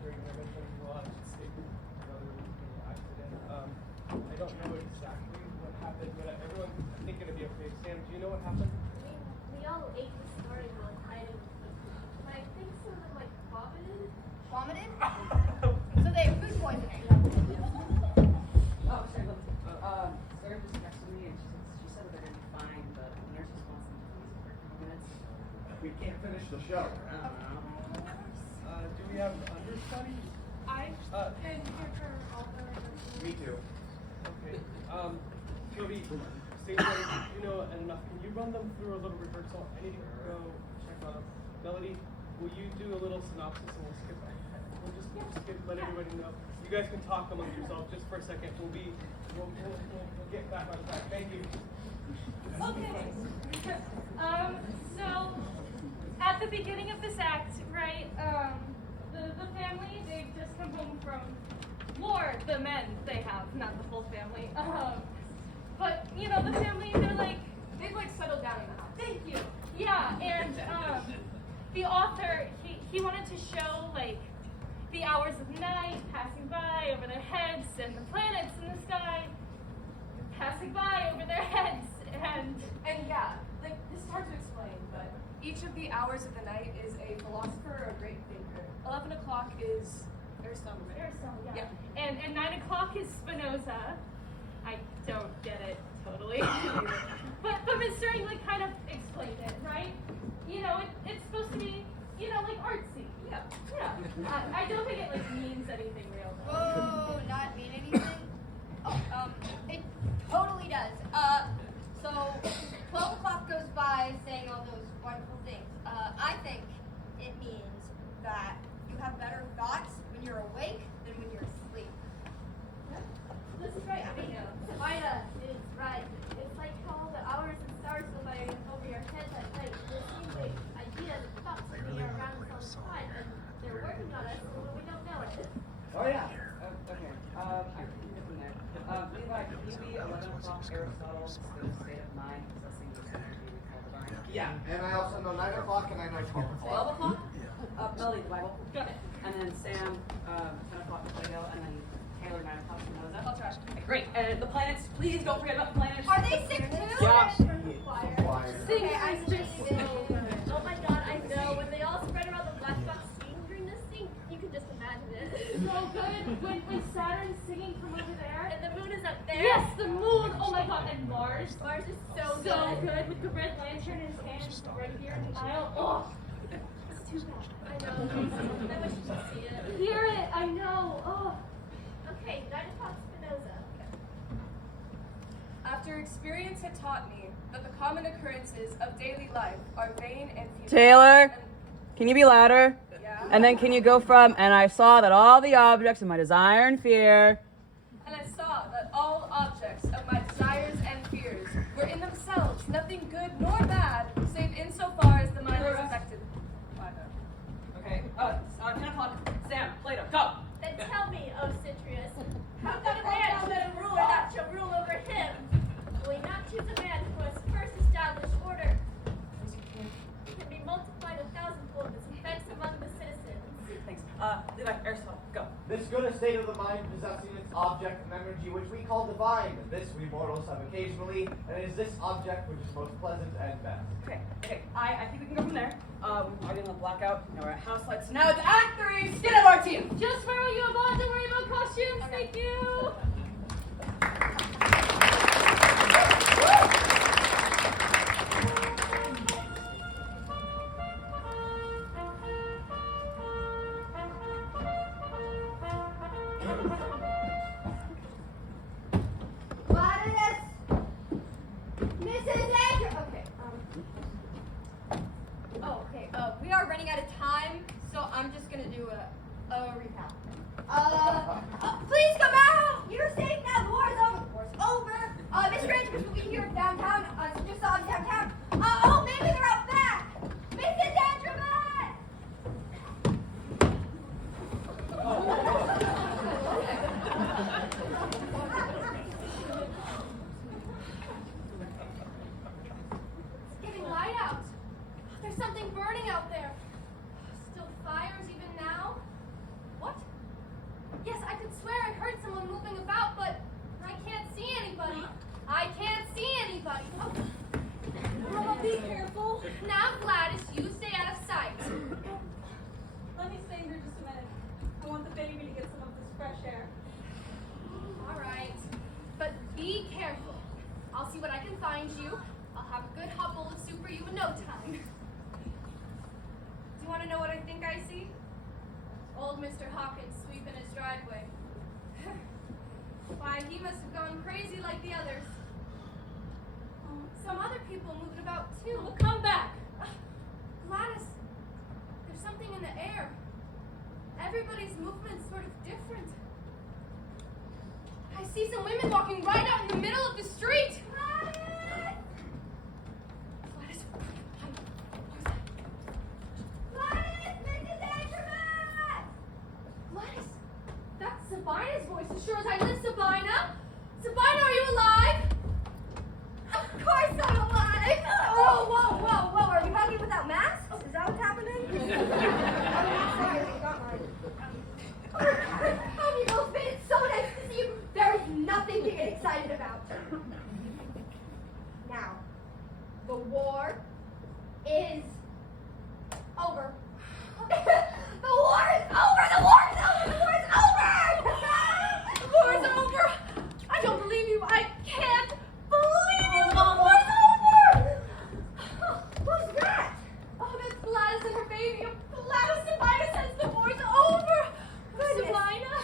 during intervention, we'll have to state another accident. I don't know exactly what happened, but everyone's, I think, gonna be okay. Sam, do you know what happened? We all ate this morning while hiding. But I think some of them like vomited. Vomited? So they have food poisoning. Oh, sorry, look. Sarah just texted me and she said that they're gonna be fine, but the nurse just wants them to use it for a couple minutes. We can't finish the show. I don't know. Do we have understudies? I can hear her all the Me too. Okay. Jody, Stacey, you know enough. Can you run them through a little rehearsal? I need to go check on them. Melody, will you do a little synopsis and we'll skip that? We'll just let everybody know. You guys can talk amongst yourselves just for a second. We'll get back on track. Thank you. Okay. So at the beginning of this act, right, the family, they've just come home from war, the men they have, not the whole family. But, you know, the family, they've settled down in the house. Thank you. Yeah, and the author, he wanted to show, the hours of night passing by over their heads and the planets in the sky passing by over their heads, and yeah, this is hard to explain, but each of the hours of the night is a philosopher or a great thinker. 11 o'clock is Aristotle, right? Aristotle, yeah. And 9 o'clock is Spinoza. I don't get it totally. but Miss Sterling kind of explained it, right? You know, it's supposed to be, artsy. Yeah. I don't think it means anything real though. Whoa, not mean anything? Oh, it totally does. So 12 o'clock goes by saying all those wonderful things. I think it means that you have better thoughts when you're awake than when you're asleep. This is right. Vida is right. It's like how the hours and stars go by over your head at night. There seems like ideas and thoughts moving around us all the time, and they're working on us when we don't know it. Oh yeah. Okay. I can get from there. Levi, can you be 11 o'clock Aristotle, the state of mind, possessing this energy we call divine? Yeah, and I also know 9 o'clock and I know 12 o'clock. 12 o'clock? Melody, the Bible. Got it. And then Sam, 10 o'clock Plato, and then Taylor, 9 o'clock Spinoza. That's right. Okay, great. And the planets, please don't forget about the planets. Are they sick too? Yeah. Sing, I just oh my god, I know. When they all spread around the black box singing during this thing, you can just imagine it. So good when Saturn's singing from over there. And the moon is up there. Yes, the moon. Oh my god, and Mars. Mars is so good with the red lantern in his hand right here in the aisle. Oh, It's too bad. I know. I wish you could see it. hear it. I know. Oh. Okay, 9 o'clock Spinoza. After experience had taught me that the common occurrences of daily life are vain and futile. Taylor, can you be louder? Yeah. And then can you go from, and I saw that all the objects of my desire and fear. And I saw that all objects of my desires and fears were in themselves nothing good nor bad, save insofar as the mind was affected by them. Okay, 10 o'clock, Sam, Plato, go. Then tell me, O Citrius, how could a man choose a ruler that shall rule over him? Will he not choose a man who has first established order? He can be multiplied 1,000-fold as effects among the citizens. Thanks. Levi, Aristotle, go. This good estate of the mind possessing its object and energy which we call divine. This we mortals have occasionally, and it is this object which is most pleasant and best. Okay, I think we can go from there. We're already in the blackout, now we're at house lights. Now it's Act 3, skin of our team. Just where you have on, don't worry about costumes. Thank you. Gladys! Mrs. Andrew! Okay, we are running out of time, so I'm just gonna do a recap. Please come out! You're safe now, the war is over. The war is over. Mr. Andrews will be here downtown, just on downtown. Oh, maybe they're out back! Mrs. Andrews! It's getting light out. There's something burning out there. Still fires even now? What? Hawkins sweeping his driveway. Why, he must have gone crazy like the others. Some other people moved about too. Well, come back. Gladys, there's something in the air. Everybody's movement's sort of different. I see some women walking right out in the middle of the street. Gladys! Gladys, Gladys, Mrs. Antrobus! Gladys, that's Sabina's voice. As sure as I live, Sabina. Sabina, are you alive? Of course I'm alive! Whoa, whoa, whoa, whoa. Are we hugging without masks? Is that what's happening? Oh, you both made it so nice to see you. There is nothing to get excited about. Now, the war is over. The war is over! The war is over! The war is over! The war's over. I don't believe you. I can't believe you. The war's over. Who's that? Oh, that's Gladys and her baby. Gladys, Sabina says the war's over. Goodness. Sabina.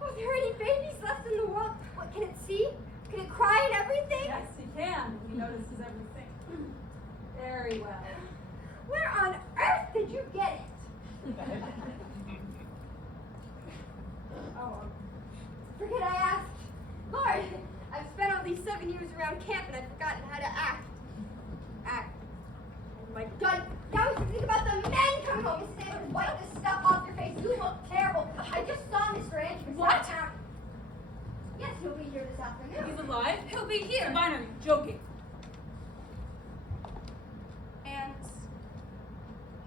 Are there any babies left in the world? What, can it see? Can it cry and everything? Yes, he can. He notices everything. Very well. Where on earth did you get it? Oh, forget I asked. Lord, I've spent all these 7 years around camp and I've forgotten how to act. Act. Oh my God. Now we should think about the men coming home. Mrs. Anderson, wipe this stuff off your face. You look terrible. I just saw Mr. Andrews. What? Yes, he'll be here this afternoon. He's alive? He'll be here. Sabina, are you joking? And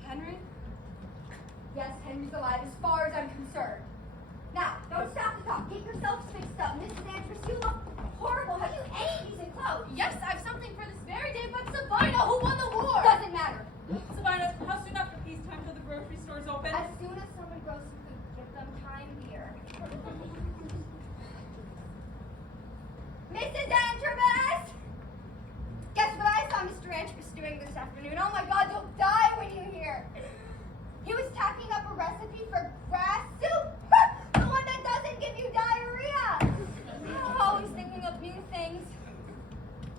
Henry? Yes, Henry's alive as far as I'm concerned. Now, don't stop to talk. Get yourselves fixed up. Mrs. Andrews, you look horrible. Have you any decent clothes? Yes, I've something for this very day, but Sabina, who won the war? Doesn't matter. Sabina, how soon after peacetime till the grocery store's open? As soon as someone grows some food, give them time here. Mrs. Antrobus! Guess what I saw Mr. Antrobus doing this afternoon? Oh my God, you'll die when you hear. He was tacking up a recipe for grass soup. The one that doesn't give you diarrhea. I'm always thinking of new things.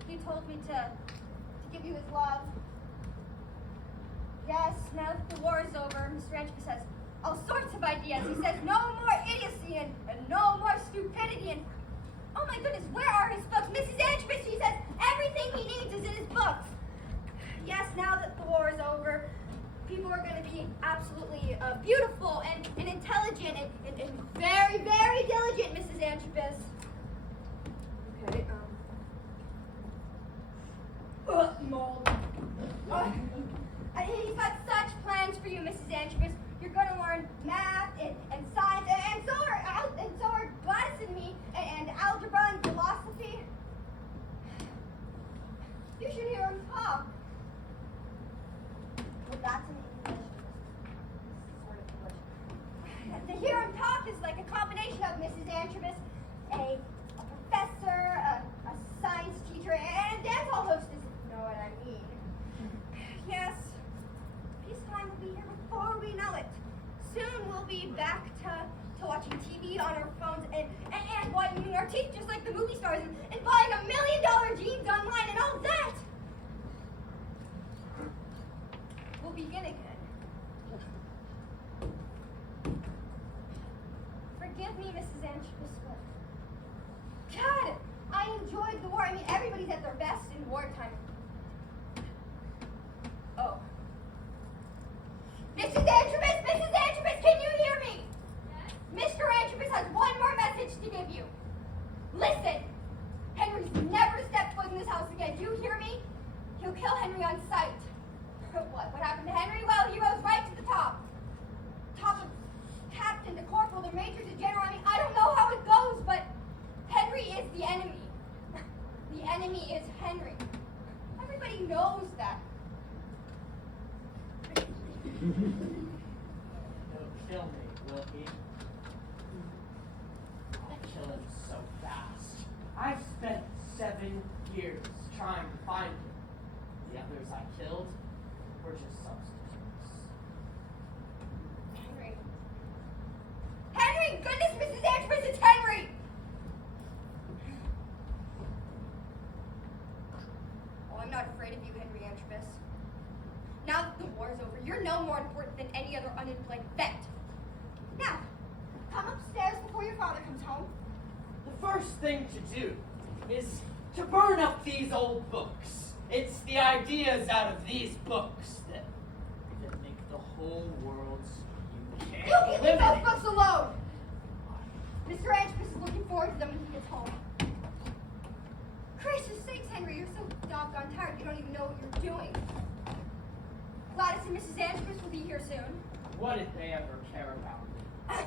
He told me to give you his love. Yes, now that the war is over, Mr. Antrobus has all sorts of ideas. He says no more idiocy and no more stupidity and oh my goodness, where are his books? Mrs. Antrobus, he says everything he needs is in his books. Yes, now that the war is over, people are going to be absolutely beautiful and intelligent and very, very diligent, Mrs. Antrobus. Okay, Mold. He's got such plans for you, Mrs. Antrobus. You're going to learn math and science, and so are Gladys and me, and algebra and philosophy. You should hear him talk. Well, that's an English sort of English. To hear him talk is like a combination of Mrs. Antrobus, a professor, a science teacher, and a dance hall hostess, if you know what I mean. Yes, peacetime will be here before we know it. Soon we'll be back to watching TV on our phones and whitening our teeth just like the movie stars and buying $1 million jeans online and all that. We'll begin again. Forgive me, Mrs. Antrobus, but God, I enjoyed the war. I mean, everybody's at their best in wartime. Oh. Mrs. Antrobus, can you hear me? Yes? Mr. Antrobus has one more message to give you. Listen, Henry's never stepped foot in this house again. Do you hear me? He'll kill Henry on sight. What happened to Henry? Well, he rose right to the top. Top of captain to corporal to major to general. I mean, I don't know how it goes, but Henry is the enemy. The enemy is Henry. Everybody knows that. He'll kill me, will he? I'll kill him so fast. I've spent 7 years trying to find him. The others I killed were just substitutes. Henry. war's over. You're no more important than any other unemployed vet. Now, come upstairs before your father comes home. The first thing to do is to burn up these old books. It's the ideas out of these books that make the whole world so you You can't can live leave those in it. books alone! Mr. Antrobus is looking forward to them when he gets home. Gracious sakes, Henry, you're so doggone tired you don't even know what you're doing. Gladys and Mrs. Antrobus will be here soon. What did they ever care about me?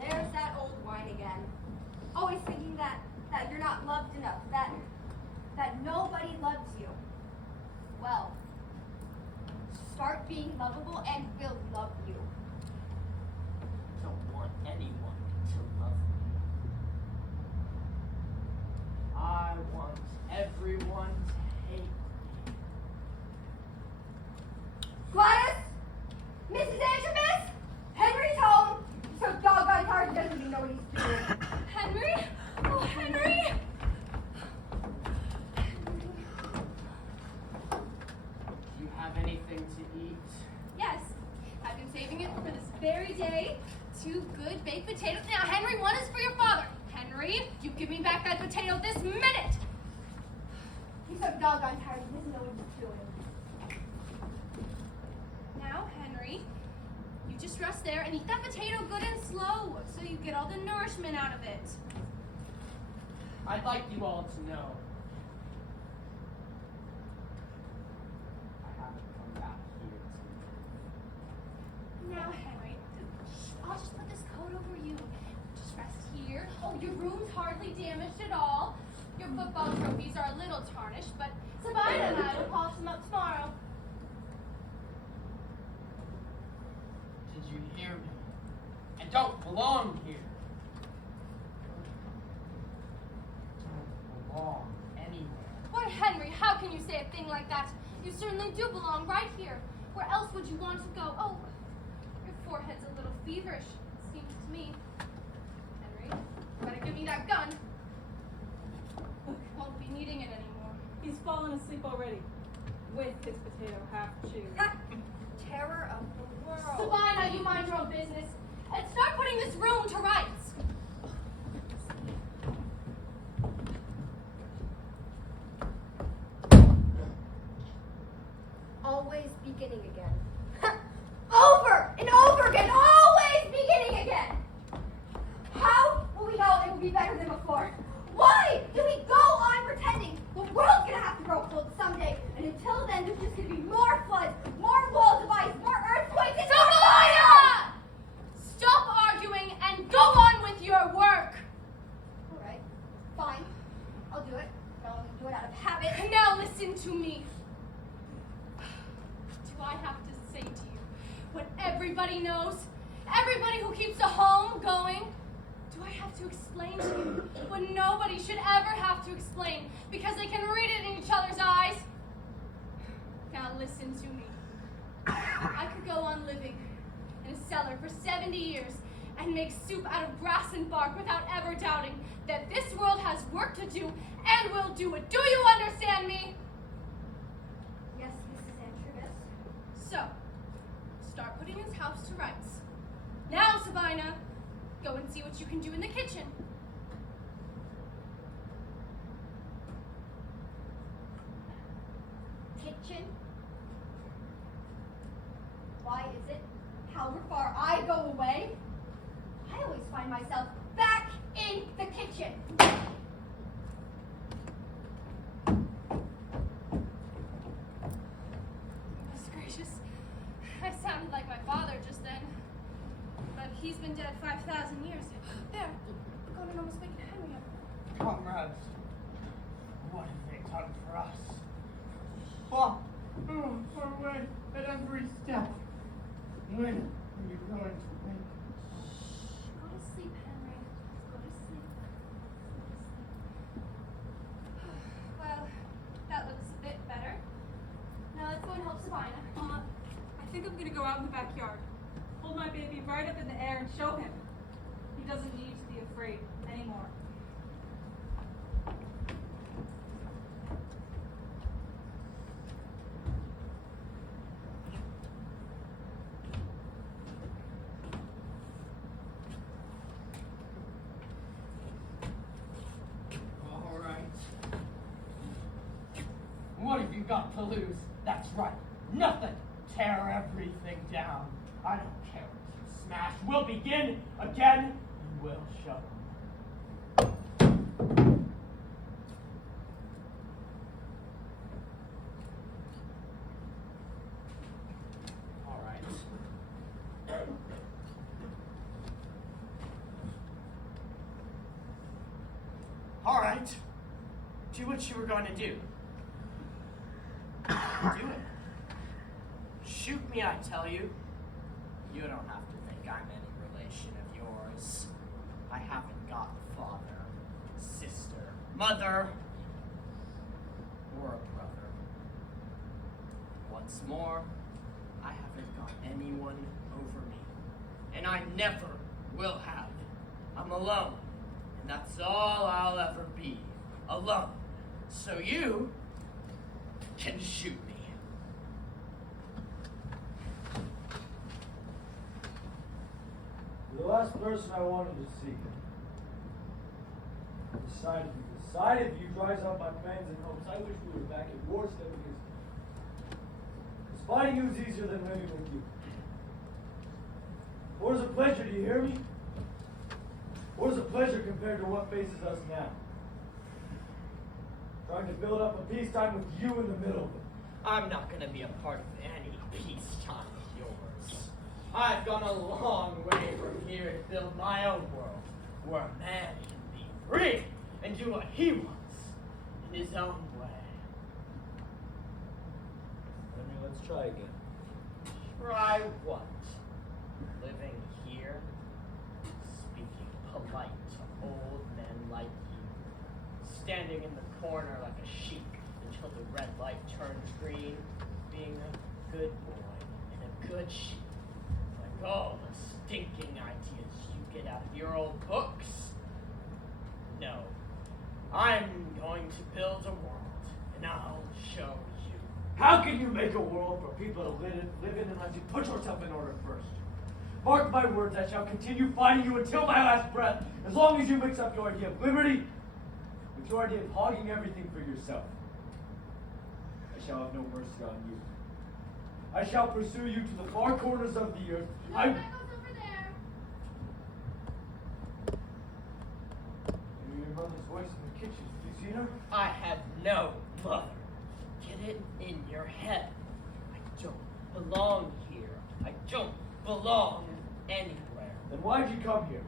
There's that old whine again. Always thinking that you're not loved enough, that nobody loves you. Well, start being lovable and we'll love you. I don't want anyone to love me. I want everyone to hate me. Gladys! Mrs. Antrobus! Henry's home! He's so doggone tired he doesn't even know what he's doing. Henry? Oh, Henry! Do you have anything to eat? Yes, I've been saving it for this very day. 2 good baked potatoes. Now, Henry, one is for your father. Henry, you give me back that potato this minute. He's so doggone tired he doesn't know what he's doing. Now, Henry, you just rest there and eat that potato good and slow so you get all the nourishment out of it. I'd like you all to know I haven't come back here to Now, Henry, I'll just put this coat over you. Just rest here. Oh, your room's hardly damaged at all. Your football trophies are a little tarnished, but Sabina and I will polish them up tomorrow. Did you hear me? I don't belong here. I don't belong anywhere. Why, Henry, how can you say a thing like that? You certainly do belong right here. Where else would you want to go? Oh, your forehead's a little feverish, it seems to me. Henry, you better give me that gun. Won't be needing it anymore. He's fallen asleep already. With his potato half chewed. Terror of the world. Sabina, you mind your own business and start putting this room to rights. Always beginning again. Over and over again, always beginning again. How will we know it will be better than before? Why do we go on pretending the world's gonna have to grow cold someday? And until then, there's just gonna be more floods, more walls of ice, more earthquakes, and more fire! Stop arguing and go on with your work. All right, fine, I'll do it. But I'll only do it out of habit. Now listen to me. Do I have to say to you what everybody knows? Everybody who keeps a home going? Do I have to explain to you what nobody should ever have to explain because they can read it in each other's eyes? Now listen to me. I could go on living in a cellar for 70 years and make soup out of grass and bark without ever doubting that this world has work to do and will do it. Do you understand me? Yes, Mrs. Antrobus. So, start putting his house to rights. Now, Sabina, go and see what you can do in the kitchen. Kitchen. Why is it, however far I go away, I always find myself back in the kitchen? Goodness gracious. I sounded like my father just then. But he's been dead 5,000 years. There, the gunman almost waking Henry up. Comrades, what have they done for us? Oh, far away at every step. When are you going to wake? Go to sleep, Henry. Go to sleep. Well, that looks a bit better. Now let's go and help Sabina. I think I'm gonna go out in the backyard. Hold my baby right up in the air and show him. He doesn't need to be afraid anymore. got to lose. That's right. Nothing. Tear everything down. I don't care what you smash. We'll begin again. You will show. All right. All right. Do what you were going to do. Do it. Shoot me, I tell you. You don't have to think I'm any relation of yours. I haven't got father, sister, mother, or a brother. What's more, I haven't got anyone over me. And I never will have. I'm alone. And that's all I'll ever be. Alone. So you can shoot me. The last person I wanted to see. Decided you dries out my plans and hopes. I wish we were back at war still because fighting you is easier than living with you. War is a pleasure, do you hear me? War is a pleasure compared to what faces us now. Trying to build up a peacetime with you in the middle of it. I'm not going to be a part of any peacetime of yours. I've gone a long way from here to build my own world, where a man can be free and do what he wants in his own way. Let's try again. Try what? Living here, speaking polite to old men like you, standing in the corner like a sheep until the red light turns green, being a good boy and a good sheep, like all the stinking ideas you get out of your old books. No, I'm going to build a world, and I'll show you. How can you make a world for people to live in unless you put yourself in order first? Mark my words, I shall continue fighting you until my last breath, as long as you mix up your idea of liberty with your idea of hogging everything for yourself. I shall have no mercy on you. I shall pursue you to the far corners of the earth. No, that goes over there. I hear your mother's voice in the kitchen. Have you seen her? I have no mother. Get it in your head. I don't belong here. I don't belong anywhere. Then why'd you come here?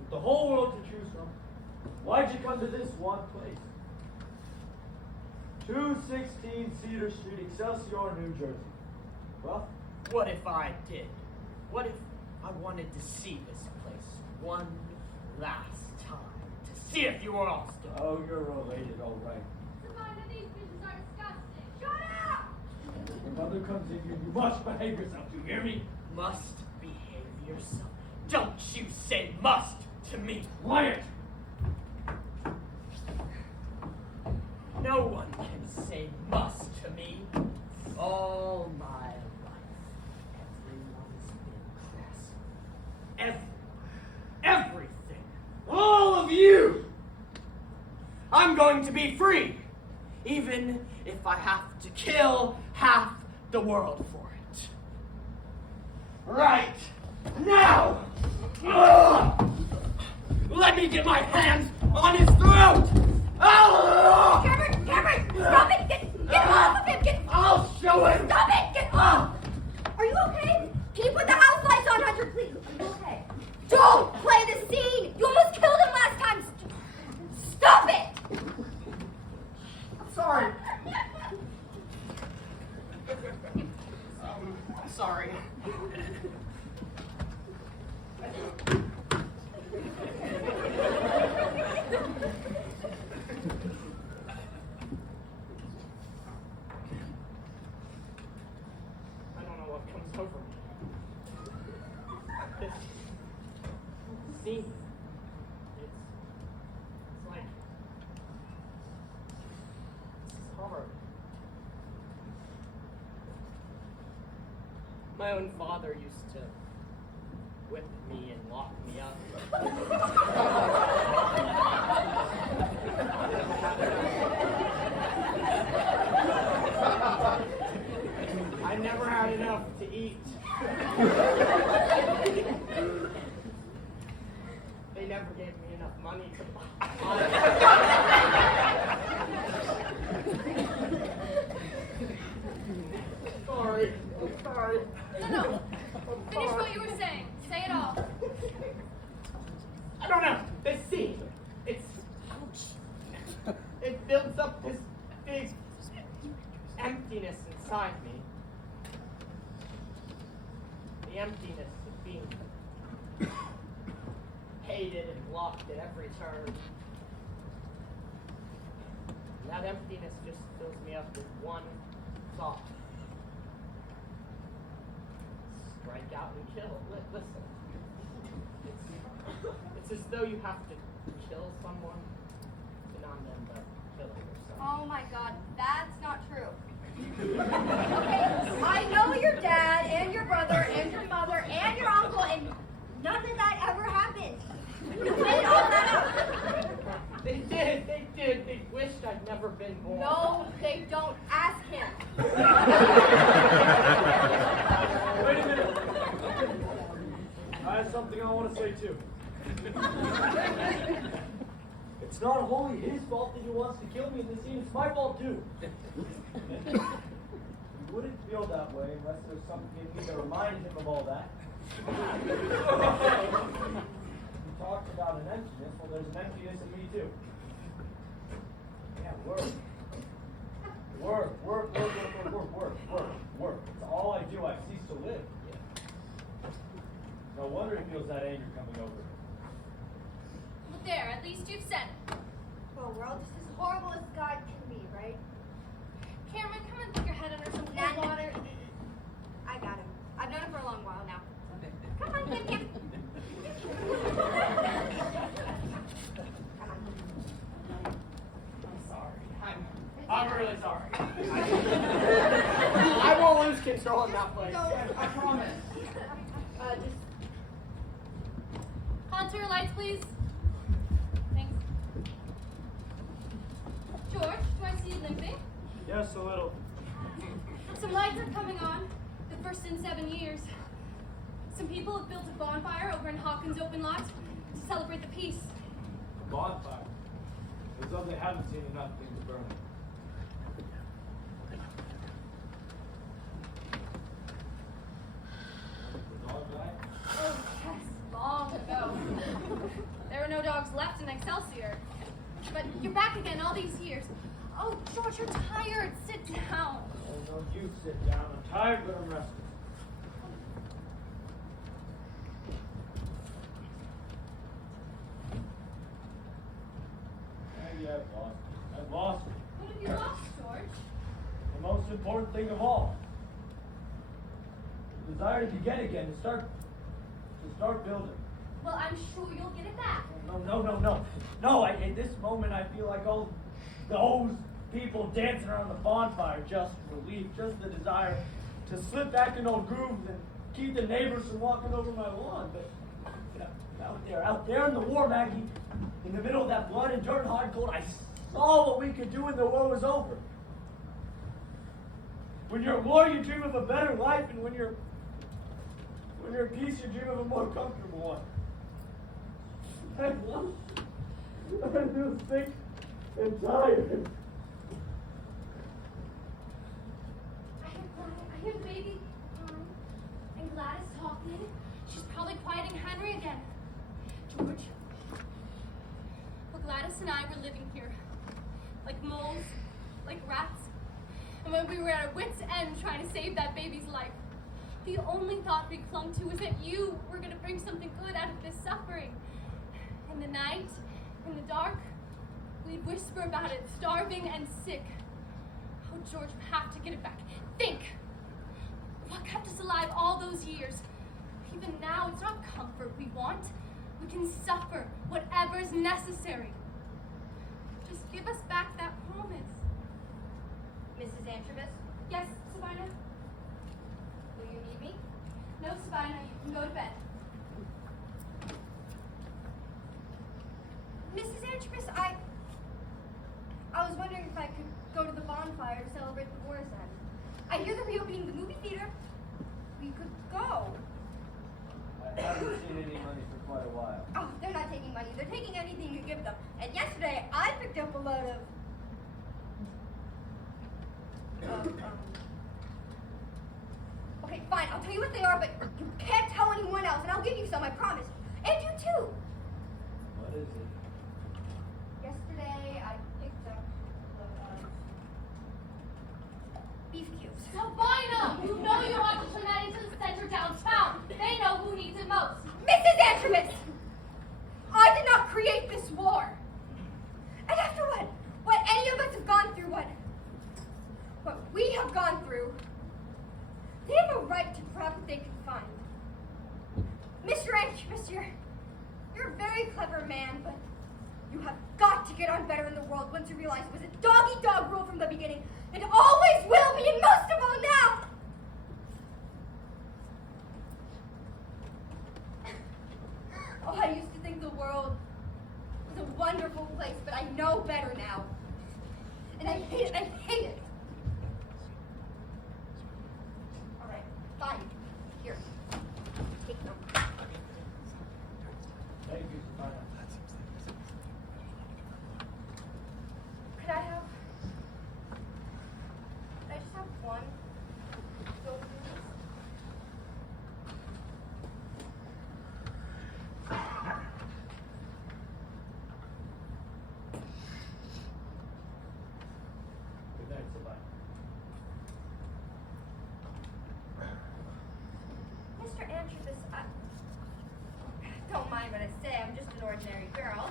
With the whole world to choose from, why'd you come to this one place? 216 Cedar Street, Excelsior, New Jersey. Well, What if I did? What if I wanted to see this place one last time? To see if you were all still. oh, you're related, all right. Samantha, these fishes are disgusting. Shut up! When mother comes in here, you must behave yourself. Do you hear me? Must behave yourself. Don't you say must to me. Quiet! No one can say must to me. All my life, everyone's been cross. Everything. All of you! I'm going to be free, even if I have to kill half the world for it. Right now! Ugh! Let me get my hands on his throat! Ah! Cameron, stop it! Get off of him! I'll show him! Stop it! Get off! Are you okay? Can you put the house lights on, Hunter, please? Are you okay? Don't play the scene! You almost killed him last time! Stop it! I'm sorry. Sorry. I don't know what comes over me. This scene. It's like it's horror. My own father used to whip me and lock me up. enough money to buy. Sorry. I'm sorry. No. Finish what you were saying. Say it all. I don't know. This scene, it builds up this big emptiness inside me. The emptiness of being hated and blocked at every turn. And that emptiness just fills me up with one thought. Strike out and kill. Listen. It's as though you have to kill someone to not end up killing yourself. Oh my god, that's not true. Okay, I know your dad and your brother and your mother and your uncle, and none of that ever happened. You made all that up. They did. They wished I'd never been born. No, they don't. Ask him. Wait a minute. I have something I want to say too. It's not wholly his fault that he wants to kill me in this scene. It's my fault too. You wouldn't feel that way unless there was something in me that reminded him of all that. You talked about an emptiness. Well, there's an emptiness in me too. Yeah, work. It's all I do. I cease to live. No wonder he feels that anger coming over him. Well, there, at least you've said it. Well, we're all just as horrible as God can be, right? Cameron, come and put your head under some cold water. I got him. I've known him for a long while now. Come on, get him. I'm sorry. I'm really sorry. I won't lose control in that place. No. I promise. Just Contour lights, please. Thanks. George, do I see you limping? Yes, a little. Some lights are coming on. The first in 7 years. Some people have built a bonfire over in Hawkins' open lot to celebrate the peace. A bonfire. As though they haven't seen enough things burning. The dog died? Oh, yes, long ago. There are no dogs left in Excelsior. But you're back again all these years. Oh, George, you're tired. Sit down. Oh, no, you sit down. I'm tired, but I'm rested. Yeah, I've lost it. What have you lost, George? The most important thing of all. The desire to begin again, to start building. Well, I'm sure you'll get it back. No, at this moment I feel like all those people dancing around the bonfire, just relief, just the desire to slip back in old grooves and keep the neighbors from walking over my lawn. But out there in the war, Maggie, in the middle of that blood and dirt and hard cold, I saw what we could do when the war was over. When you're at war, you dream of a better life, and when you're at peace, you dream of a more comfortable one. I'm sick and tired. I hear baby and Gladys talking. She's probably quieting Henry again. George, well, Gladys and I were living here like moles, like rats. And when we were at our wits' end trying to save that baby's life, the only thought we clung to was that you were going to bring something good out of this suffering. In the night, in the dark, we'd whisper about it, starving and sick. Oh, George, we have to get it back. Think! What kept us alive all those years? Even now, it's not comfort we want. We can suffer whatever's necessary. Just give us back that promise. Mrs. Antrobus, Yes, Sabina? will you need me? No, Sabina, you can go to bed. Mrs. Antrobus, I was wondering if I could go to the bonfire to celebrate the war's end. I hear they're reopening the movie theater. We could go. I haven't seen any money for quite a while. Oh, they're not taking money. They're taking anything you give them. And yesterday, I picked up a load of okay, fine, I'll tell you what they are, but you can't tell anyone else, and I'll give you some, I promise. And you too. What is it? Yesterday, I picked up a load of beef cubes. Sabina, you know you want to turn that into the center downtown. They know who needs it most. Mrs. Antrobus! I did not create this war. And after what any of us have gone through, what we have gone through, they have a right to grab what they can find. Mr. Antrobus, you're a very clever man, but you have got to get on better in the world once you realize it was a dog-eat-dog rule from the beginning, and always will be, and most of all now. Oh, I used to think the world was a wonderful place, but I know better now. And I hate it, I hate it. All right, fine. Here, take them. Thank you, Sabina. Could I just have one? Go through this? Good night, Sabina. Mr. Antrobus, don't mind what I say, I'm just an ordinary girl.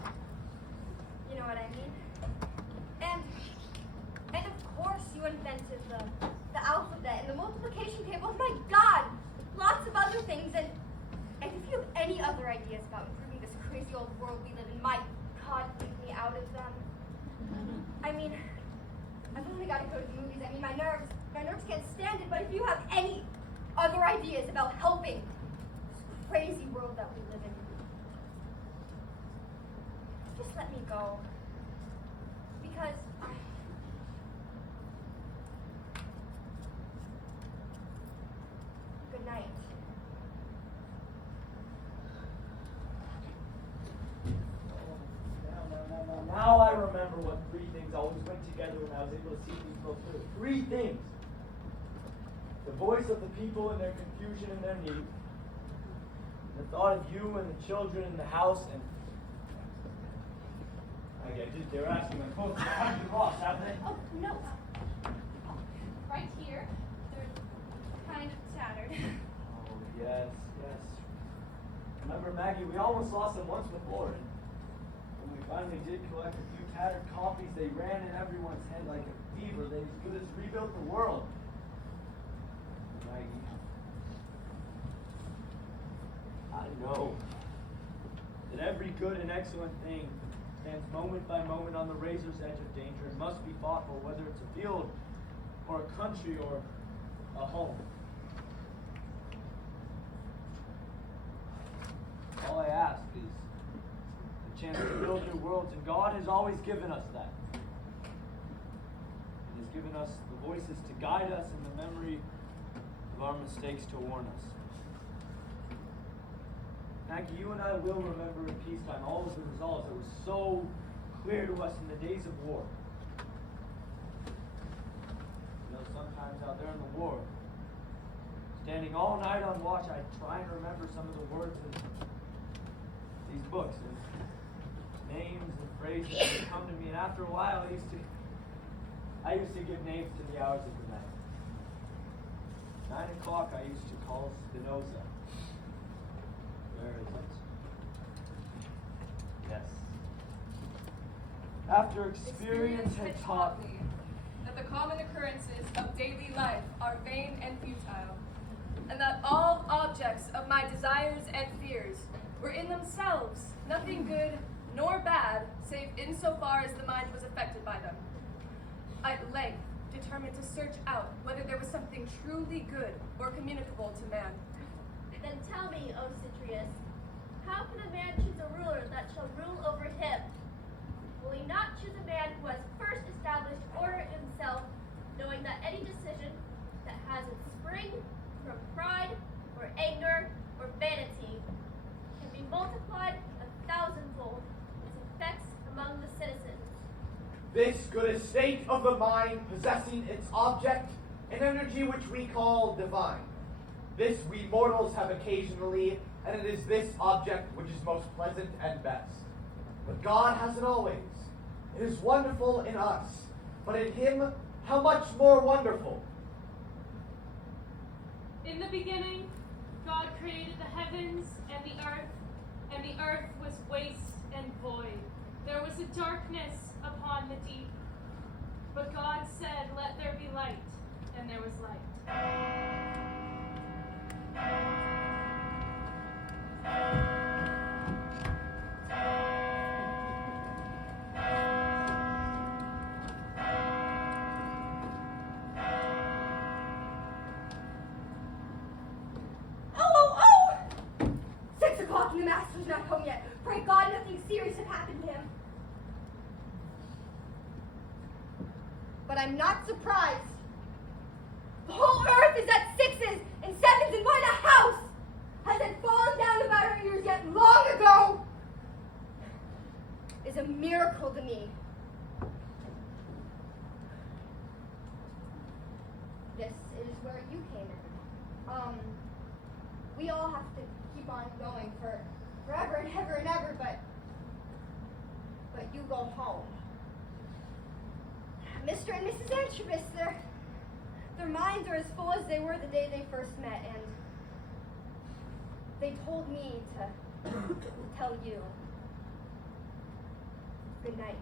You know what I mean? And of course you invented the alphabet and the multiplication table. Oh my God! Lots of other things, and if you have any other ideas about improving this crazy old world we live in, my God, leave me out of them. I mean, I've only got to go to the movies. I mean, my nerves can't stand it, but if you have any other ideas about helping this crazy world that we live in, just let me go. Because good night. Now I remember what three things always went together when I was able to see things go through. Three things. The voice of the people in their confusion and their need. The thought of you and the children in the house, and they were asking my folks, how did you lost, haven't they? Oh, no. Right here. They're kind of tattered. Oh, yes. Remember, Maggie, we almost lost them once before. And when we finally did collect a few tattered copies, they ran in everyone's head like a fever. They as good as rebuilt the world. Maggie, I know that every good and excellent thing stands moment by moment on the razor's edge of danger and must be fought for, whether it's a field or a country or a home. All I ask is the chance to build new worlds, and God has always given us that. He has given us the voices to guide us and the memory of our mistakes to warn us. Maggie, you and I will remember in peacetime all of the resolves that were so clear to us in the days of war. You know, sometimes out there in the war, standing all night on watch, I try and remember some of the words in these books and names and phrases that come to me, and after a while I used to give names to the hours of the night. 9 o'clock I used to call Spinoza. Where is it? Yes. After experience had taught me that the common occurrences of daily life are vain and futile, and that all objects of my desires and fears were in themselves nothing good nor bad, save insofar as the mind was affected by them. I at length determined to search out whether there was something truly good or communicable to man. Then tell me, O Citrius, how can a man choose a ruler that shall rule over him? Will he not choose a man who has first established order in himself, knowing that any decision that has its spring from pride or anger or vanity can be multiplied 1,000-fold this good estate of the mind possessing its object, an energy which we call divine. This we mortals have occasionally, and it is this object which is most pleasant and best. But God has it always. It is wonderful in us, but in him, how much more wonderful. In the beginning, God created the heavens and the earth was waste and void. There was a darkness upon the deep. But God said, "Let there be light," and there was light. Oh! 6 o'clock and the master's not home yet. Pray God nothing serious have happened to him. But I'm not surprised. The whole earth is at 6s and 7s, and why the house hasn't fallen down about our ears yet long ago is a miracle to me. This is where you came in. We all have to keep on going for forever and ever and ever, but you go home. Mr. and Mrs. Antrobus, their minds are as full as they were the day they first met, and they told me to tell you good night.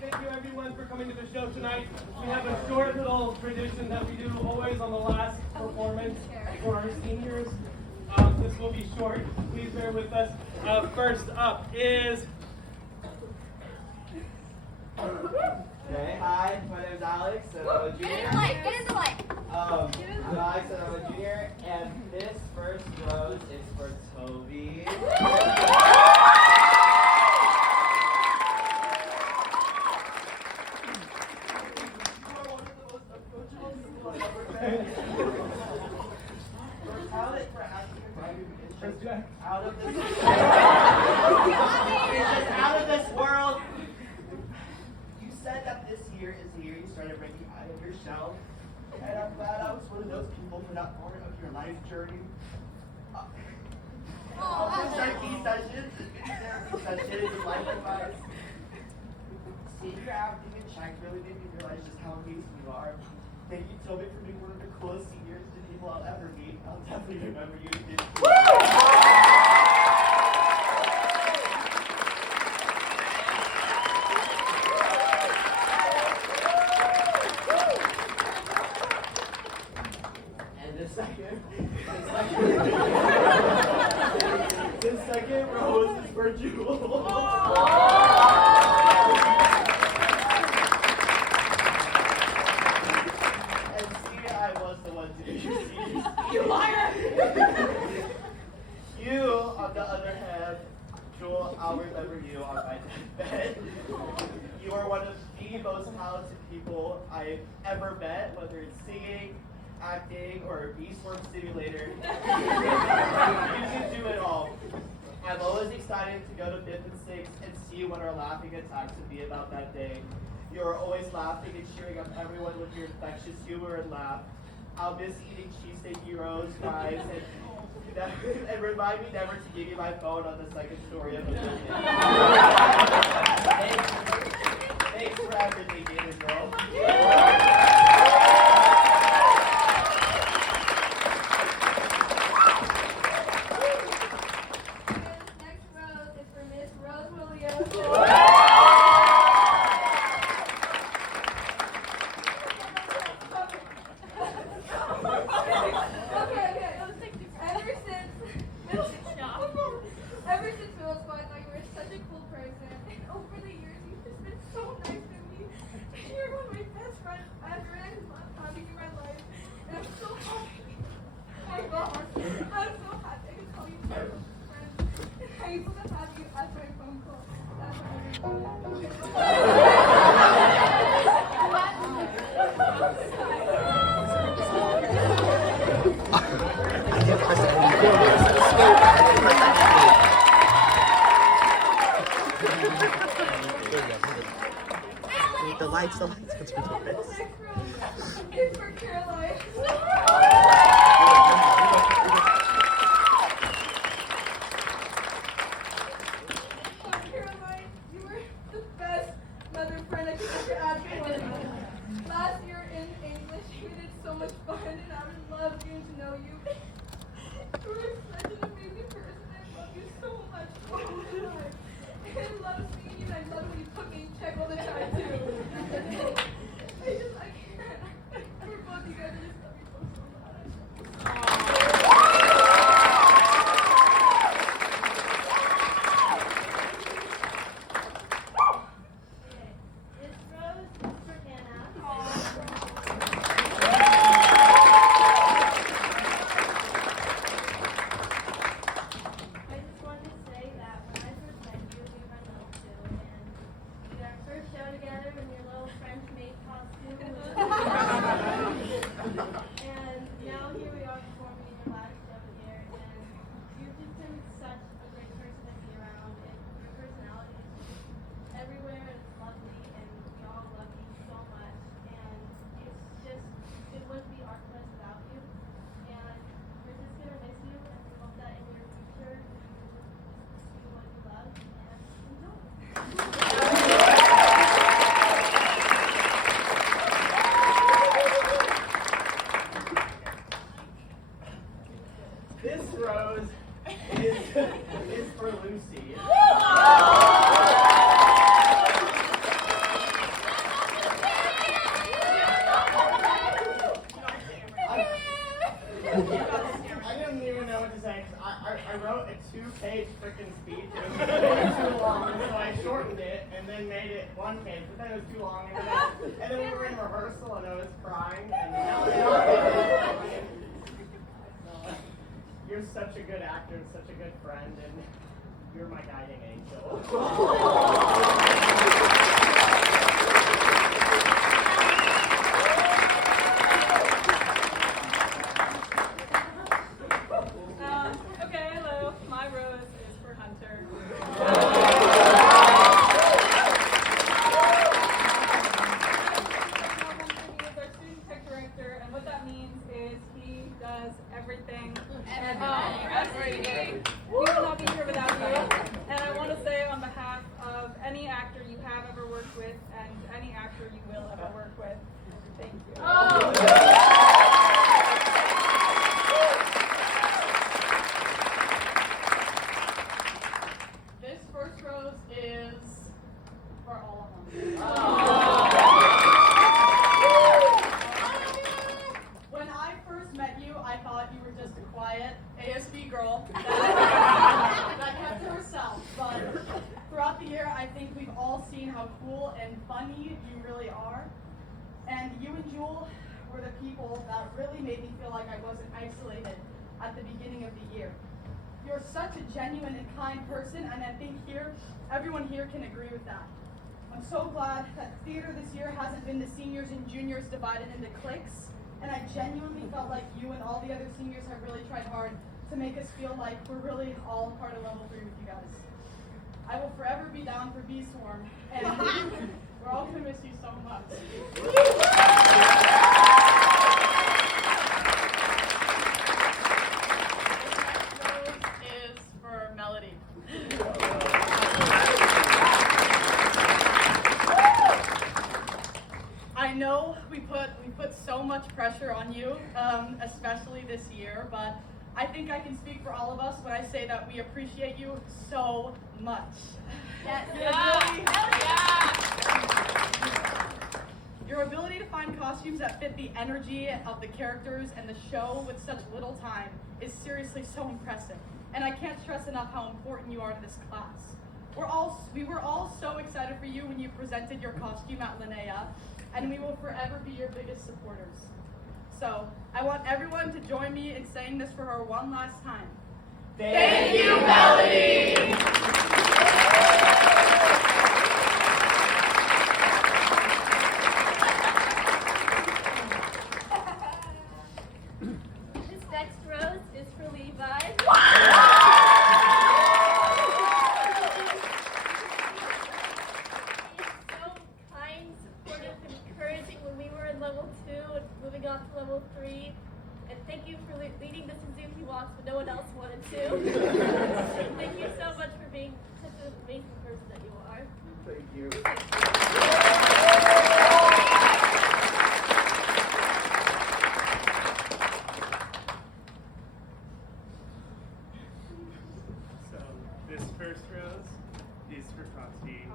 Thank you everyone for coming to the show tonight. We have a short little tradition that we do always on the last performance for our seniors. This will be short. Please bear with us. First up is... Okay, hi, my name is Alex, and I'm a junior. Get in the light, get in the light. I'm Alex, and I'm a junior, and this first rose is for Toby. Out of this, it's just out of this world. You said that this year is the year you started breaking out of your shell, and I'm glad I was one of those people for that part of your life journey. Therapy sessions, and life advice. Seeing your acting and check really made me realize just how amazing you are. Thank you, Toby, for being one of the coolest seniors to people I'll ever meet. I'll definitely remember you. And the second rose is for Jewel. And see, I was the one to introduce you. Liar! You, on the other hand, Jewel, I'll remember you on my deathbed. You are one of the most talented people I've ever met, whether it's singing, acting, or eSports simulator. You can do it all. I'm always excited to go to Fifth and Sixth and see what our laughing attacks would be about that day. You're always laughing and cheering up everyone with your infectious humor and laugh. I'll miss eating cheesesteak heroes, fries, and remind me never to give you my phone on the second story of the building. Thanks for having me, Gator Girl. Next rose is for Miss Rose Williams. Ever since middle school, I thought you were such a cool person. And over the years, you've just been so nice to me. You're one of my best friends ever, and I love having you in my life. And I'm so happy. Oh my gosh. I'm so happy I can call you my friend. And I'm able to have you as my phone call. That's The lights. Next rose is for Caroline. Caroline, you were the best mother friend I could ever ask for. Last year in English, we did so much fun, and I would love getting to know you. You were such an amazing person. I love you so much all the time. And I love seeing you, and I love when you put me in check all the time, too. I can't. We're both you guys. I just love you so This rose is for Hannah. I just wanted to say that when I first met you, we were in middle school, and we did our first show together in your little French maid costume. And now here we are performing in your last show here, and you've just been such a great person to be around, and your personality is just everywhere, and it's lovely, and we all love you so much, and it wouldn't be art class without you, and we're just gonna miss you, and we hope that in your future, you just do what you love, and enjoy. This rose is for Lucy. I didn't even know what to say. 'Cause I wrote a 2-page freaking speech. It was way too long, so I shortened it and then made it 1 page. But then it was too long, and then we were in rehearsal and I was crying. And now you're such a good actor and such a good friend, and you're my guiding angel. Okay, hello. My rose is for Hunter. He is our student tech director, and what that means is he does everything. Everything. We would not be here without you. And I want to say on behalf of any actor you have ever worked with and any actor you will ever work with, thank you. This first rose is for all of them. When I first met you, I thought you were just a quiet ASB girl that kept to herself. But throughout the year, I think we've all seen how cool and funny you really are. And you and Jewel were the people that really made me feel like I wasn't isolated at the beginning of the year. You're such a genuine and kind person, and I think everyone here can agree with that. I'm so glad that theater this year hasn't been the seniors and juniors divided into cliques, and I genuinely felt like you and all the other seniors have really tried hard to make us feel like we're really all part of level 3 with you guys. I will forever be down for Bee Swarm, and we're all gonna miss you so much. know we put so much pressure on you, especially this year, but I think I can speak for all of us when I say that we appreciate you so much. Yes. Your ability to find costumes that fit the energy of the characters and the show with such little time is seriously so impressive. And I can't stress enough how important you are to this class. We were all so excited for you when you presented your costume at Linnea, and we will forever be your biggest supporters. So, I want everyone to join me in saying this for her one last time. Thank you, Melody! This next rose is for Levi. He's so kind, supportive, and encouraging when we were in level 2 and moving on to level 3. And thank you for leading the Suzuki walks when no one else wanted to. Thank you so much for being such an amazing person that you are. Thank you. So this first rose is for Constantine.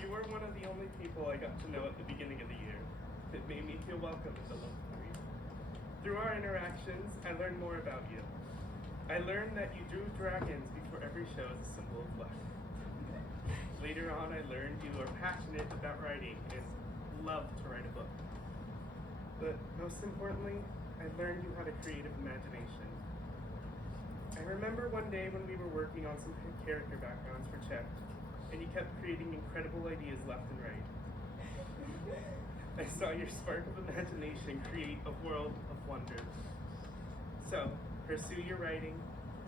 You were one of the only people I got to know at the beginning of the year. It made me feel welcome at the level 3. Through our interactions, I learned more about you. I learned that you drew dragons before every show as a symbol of luck. Later on, I learned you are passionate about writing and love to write a book. But most importantly, I learned you had a creative imagination. I remember one day when we were working on some character backgrounds for Czech, and you kept creating incredible ideas left and right. I saw your spark of imagination create a world of wonder. So, pursue your writing,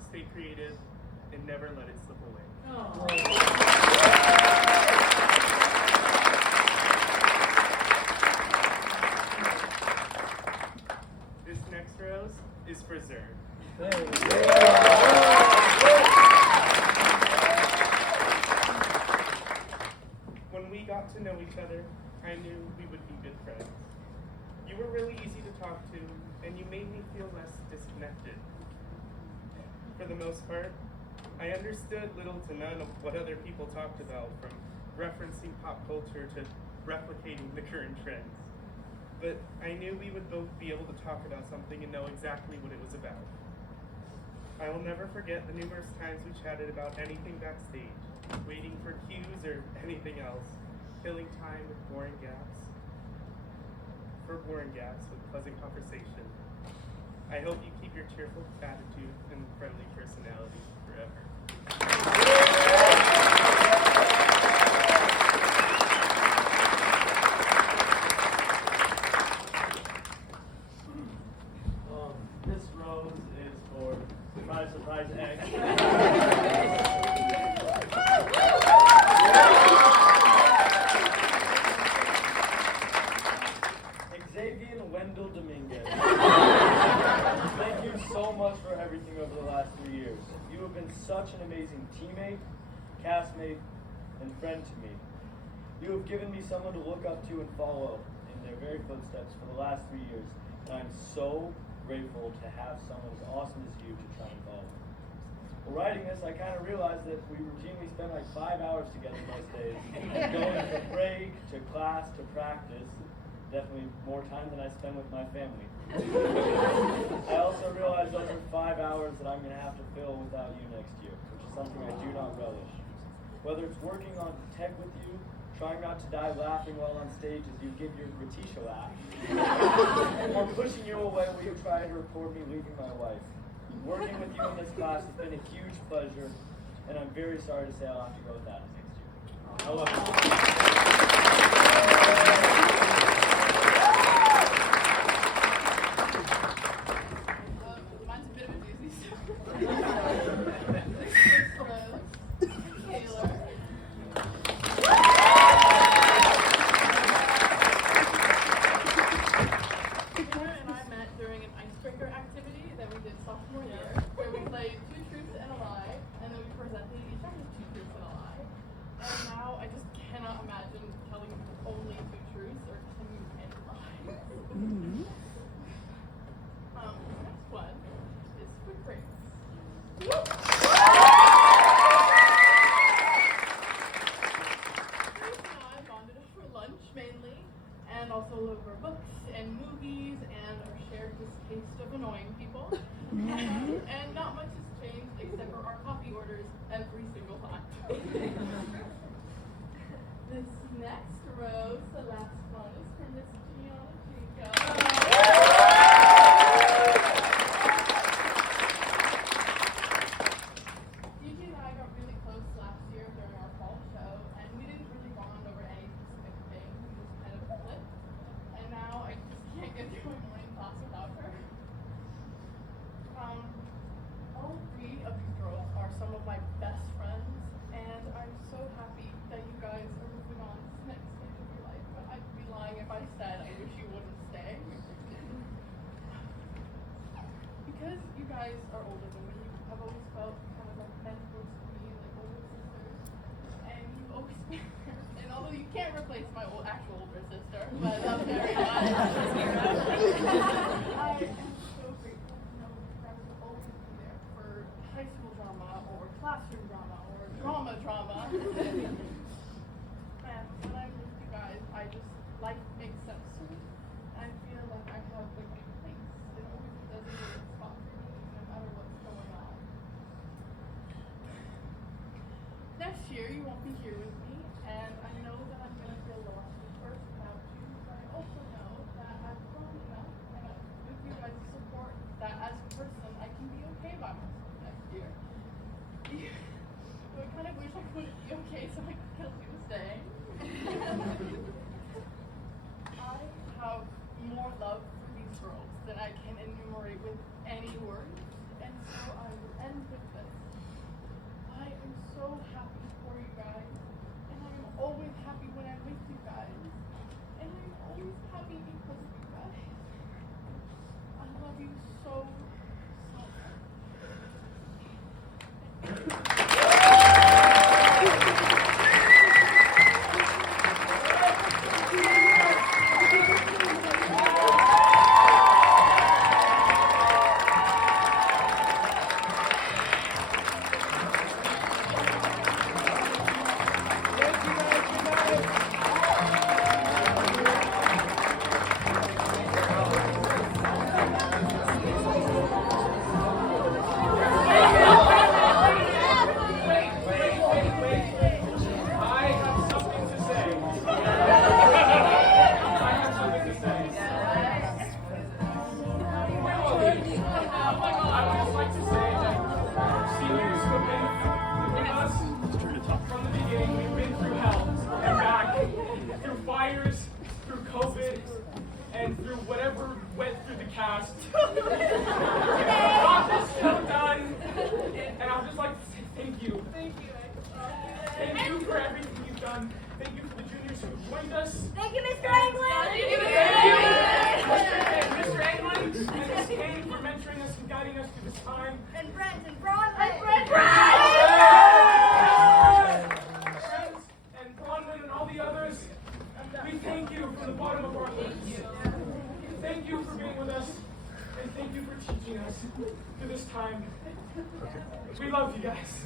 stay creative, and never let it slip away. This next rose is for Zer. When we got to know each other, I knew we would be good friends. You were really easy to talk to, and you made me feel less disconnected. For the most part, I understood little to none of what other people talked about, from referencing pop culture to replicating the current trends. But I knew we would both be able to talk about something and know exactly what it was about. I will never forget the numerous times we chatted about anything backstage, waiting for cues or anything else, filling time with boring gaps with pleasant conversation. I hope you keep your cheerful attitude and friendly personality forever. This rose is for surprise egg. Xavier Wendell Dominguez. Thank you so much for everything over the last 3 years. You have been such an amazing teammate, castmate, and friend to me. You have given me someone to look up to and follow in their very footsteps for the last 3 years, and I'm so grateful to have someone as awesome as you to try and follow. While writing this, I kind of realized that we routinely spend like 5 hours together most days, going from break to class to practice. Definitely more time than I spend with my family. I also realized those are 5 hours that I'm going to have to fill without you next year, which is something I do not relish. Whether it's working on tech with you, trying not to die laughing while on stage as you give your Ratisha laugh, or pushing you away when you try to record me leaving my wife. Working with you in this class has been a huge pleasure, and I'm very sorry to say I'll have to go without it next year. I love you. Mine's a bit of a doozy. This rose, Taylor. Taylor and I met during an icebreaker activity that we did sophomore year, where we played Two Truths and a Lie, and then we presented each other's Two Truths and a Lie. taste of annoying people. And not much has changed except for our coffee orders every single time. This next rose, the last one, is from Miss Gianna Chico. Gigi and I got really close last year during our fall show, and we didn't really bond over any specific thing. We just kind of clicked. And now I just can't get through my morning class without her. All three of these girls are some of my best friends, and I'm so happy that you guys are moving on to the next stage of your life. But I'd be lying if I said I wish you wouldn't stay. Because you guys are older than me, I've always felt kind of like mentors to me, like older sisters. And you've always been there. And although you can't replace my actual older sister, but I love very much. I am so grateful to know that you guys will always be there for high school drama or classroom drama or drama. And when I'm with you guys, life makes sense to me. I feel like I have the right place. It always does a good spot for me, no matter what's going on. Next year, you won't be here with me, and I know that I'm going to feel lost at first without you, but I also know that I've grown enough, and with you guys' support, that as a person, I can be okay by myself next year. So I kind of wish I could be okay so I could help you stay. I have more love for these girls than I can enumerate with any words, and so I will end with this. I am so happy for you guys, and I am always happy when I'm with you guys, and I'm always happy because of you guys. I love you so, so much. We love you guys.